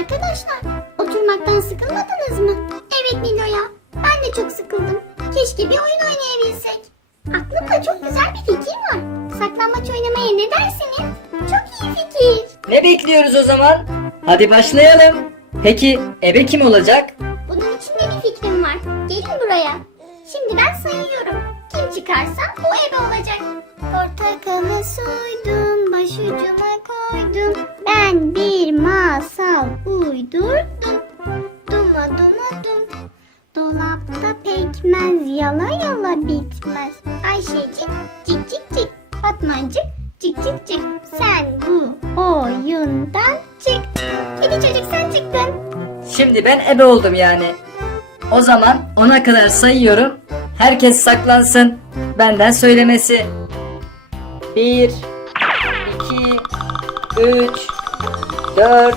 Arkadaşlar oturmaktan sıkılmadınız mı? Evet Nilo'ya ben de çok sıkıldım. Keşke bir oyun oynayabilsek. Aklımda çok güzel bir fikir var. Saklambaç oynamaya ne dersiniz? Çok iyi fikir. Ne bekliyoruz o zaman? Hadi başlayalım. Peki ebe kim olacak? Bunun için de bir fikrim var. Gelin buraya. Şimdi ben sayıyorum. Kim çıkarsa o ebe olacak. Portakalı soydum, başucuma koydum. Ben bir masal Pekmez yala yala bitmez. Ayşecik cik cik cik. Fatmacık cik cik cik. Sen bu oyundan çık. Kedi çocuk sen çıktın. Şimdi ben ebe oldum yani. O zaman ona kadar sayıyorum. Herkes saklansın. Benden söylemesi. 1 2 3 4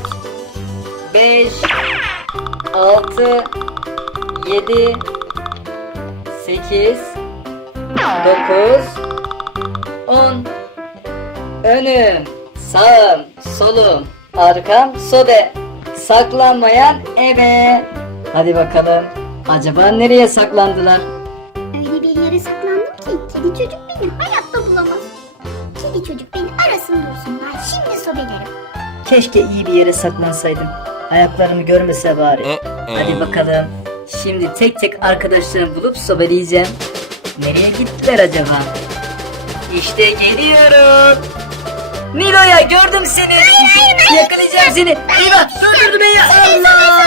5 6 7 8 9 10 Önüm, sağım, solum, arkam, sobe. Saklanmayan ebe. Hadi bakalım. Acaba nereye saklandılar? Öyle bir yere saklandım ki kedi çocuk beni hayatta bulamaz. Kedi çocuk beni arasın dursun ben şimdi sobelerim. Keşke iyi bir yere saklansaydım. Ayaklarımı görmese bari. Hadi bakalım. Şimdi tek tek arkadaşlarımı bulup sobeleyeceğim. Nereye gittiler acaba? İşte geliyorum. Nilo'ya gördüm seni. Yakalayacağım seni. Eyvah döndürdü beni. Allah.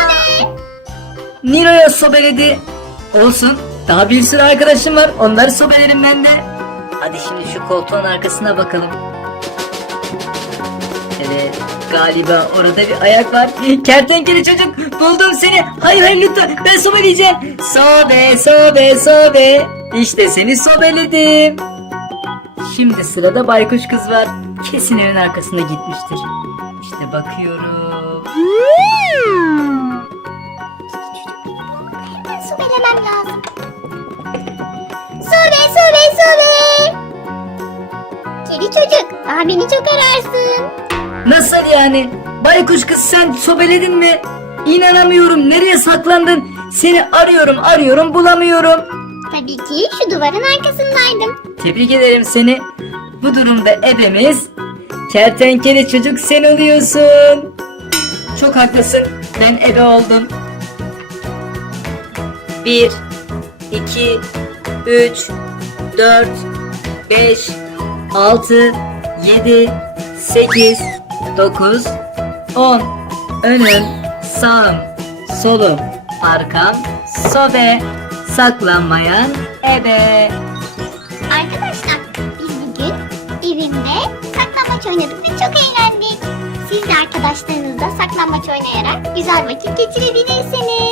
Nilo'ya sobeledi. Olsun. Daha bir sürü arkadaşım var. Onları sobelerim ben de. Hadi şimdi şu koltuğun arkasına bakalım. Galiba orada bir ayak var. Kertenkele çocuk buldum seni. Hayır hayır lütfen ben sobeleyeceğim. Sobe sobe sobe. İşte seni sobeledim. Şimdi sırada baykuş kız var. Kesin evin arkasına gitmiştir. İşte bakıyorum. Sobelemem lazım. Sobe sobe sobe. Kedi çocuk daha beni çok ararsın. Nasıl yani? Baykuş kız sen sobeledin mi? İnanamıyorum. Nereye saklandın? Seni arıyorum arıyorum bulamıyorum. Tabii ki şu duvarın arkasındaydım. Tebrik ederim seni. Bu durumda ebemiz kertenkele çocuk sen oluyorsun. Çok haklısın. Ben ebe oldum. 1 2 3 4 5 6 7 8 9 10 Önüm, sağım, solum, arkam, sobe, saklanmayan ebe. Arkadaşlar biz bugün evimde saklambaç oynadık ve çok eğlendik. Siz de arkadaşlarınızla saklambaç oynayarak güzel vakit geçirebilirsiniz.